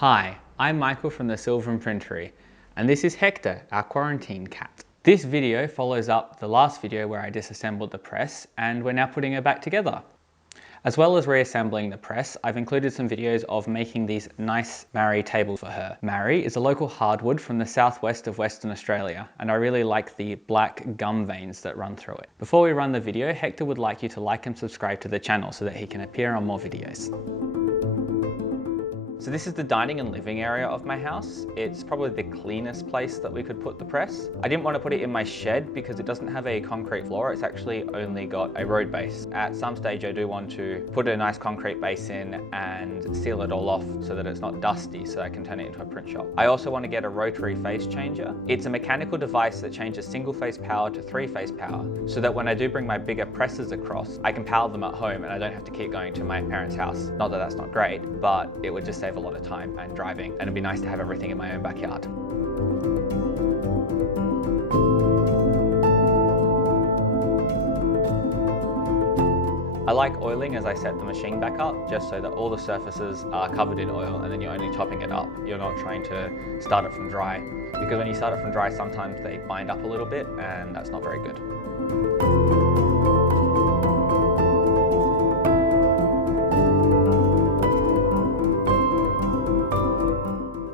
Hi, I'm Michael from the Silver Imprintery, and this is Hector, our quarantine cat. This video follows up the last video where I disassembled the press, and we're now putting her back together. As well as reassembling the press, I've included some videos of making these nice Marri tables for her. Marri is a local hardwood from the southwest of Western Australia, and I really like the black gum veins that run through it. Before we run the video, Hector would like you to like and subscribe to the channel so that he can appear on more videos. So this is the dining and living area of my house. It's probably the cleanest place that we could put the press. I didn't want to put it in my shed because it doesn't have a concrete floor. It's actually only got a road base. At some stage I do want to put a nice concrete base in and seal it all off so that it's not dusty, so I can turn it into a print shop. I also want to get a rotary phase changer. It's a mechanical device that changes single phase power to 3-phase power so that when I do bring my bigger presses across, I can power them at home and I don't have to keep going to my parents' house. Not that that's not great, but it would just save a lot of time and driving, and it'd be nice to have everything in my own backyard. I like oiling as I set the machine back up, just so that all the surfaces are covered in oil and then you're only topping it up. You're not trying to start it from dry, because when you start it from dry, sometimes they bind up a little bit and that's not very good.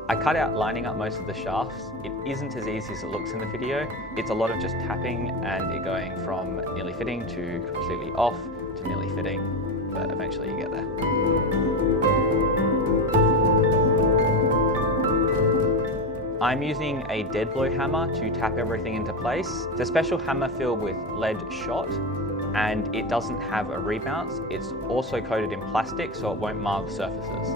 I cut out lining up most of the shafts. It isn't as easy as it looks in the video. It's a lot of just tapping and it going from nearly fitting to completely off to nearly fitting, but eventually you get there. I'm using a dead blow hammer to tap everything into place. It's a special hammer filled with lead shot, and it doesn't have a rebounce. It's also coated in plastic so it won't mar the surfaces.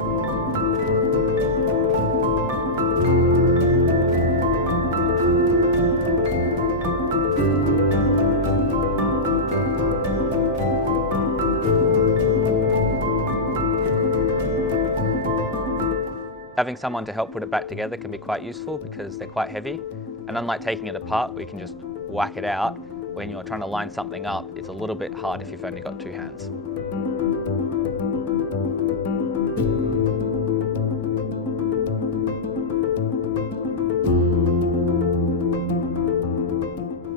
Having someone to help put it back together can be quite useful because they're quite heavy, and unlike taking it apart where you can just whack it out, when you're trying to line something up, it's a little bit hard if you've only got 2 hands.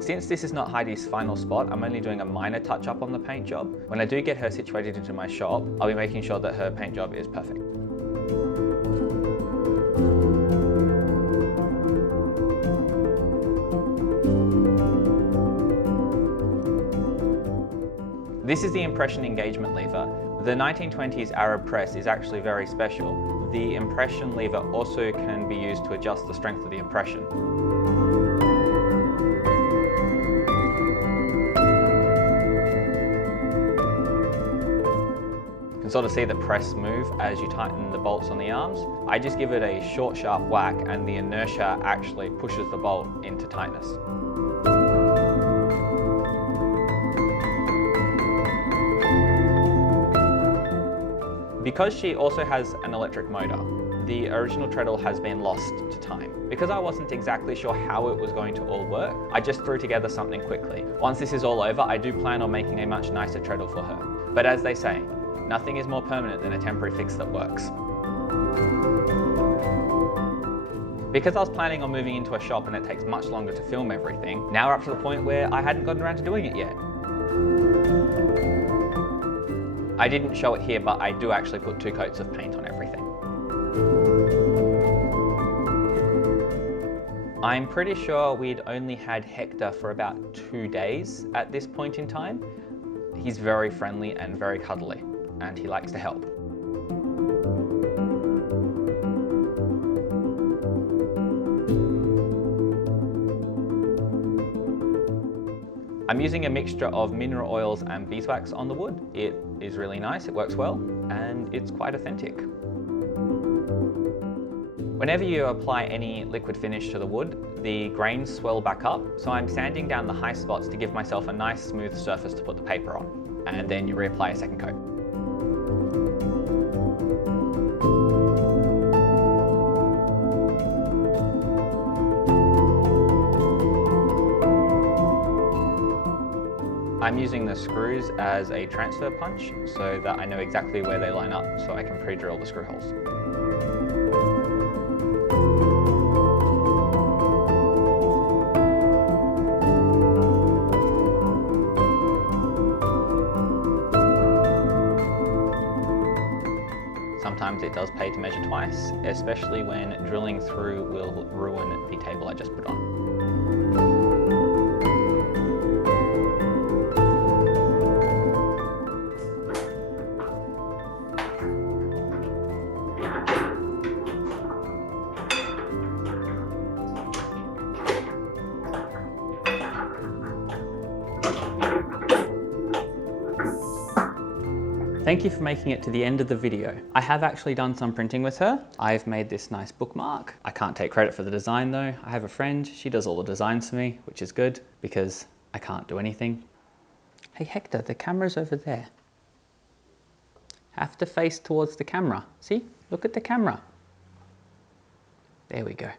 Since this is not Heidi's final spot, I'm only doing a minor touch up on the paint job. When I do get her situated into my shop, I'll be making sure that her paint job is perfect. This is the impression engagement lever. The 1920s Arab press is actually very special. The impression lever also can be used to adjust the strength of the impression. You can sort of see the press move as you tighten the bolts on the arms. I just give it a short, sharp whack and the inertia actually pushes the bolt into tightness. Because she also has an electric motor, the original treadle has been lost to time. Because I wasn't exactly sure how it was going to all work, I just threw together something quickly. Once this is all over, I do plan on making a much nicer treadle for her. But as they say, nothing is more permanent than a temporary fix that works. Because I was planning on moving into a shop and it takes much longer to film everything, now we're up to the point where I hadn't gotten around to doing it yet. I didn't show it here, but I do actually put 2 coats of paint on everything. I'm pretty sure we'd only had Hector for about 2 days at this point in time. He's very friendly and very cuddly, and he likes to help. I'm using a mixture of mineral oils and beeswax on the wood. It is really nice, it works well, and it's quite authentic. Whenever you apply any liquid finish to the wood, the grains swell back up, so I'm sanding down the high spots to give myself a nice smooth surface to put the paper on, and then you reapply a second coat. I'm using the screws as a transfer punch so that I know exactly where they line up so I can pre-drill the screw holes. it does pay to measure twice, especially when drilling through will ruin the table I just put on. Thank you for making it to the end of the video. I have actually done some printing with her. I've made this nice bookmark. I can't take credit for the design though. I have a friend, she does all the designs for me, which is good because I can't do anything. Hey Hector, the camera's over there. Have to face towards the camera. See, look at the camera. There we go.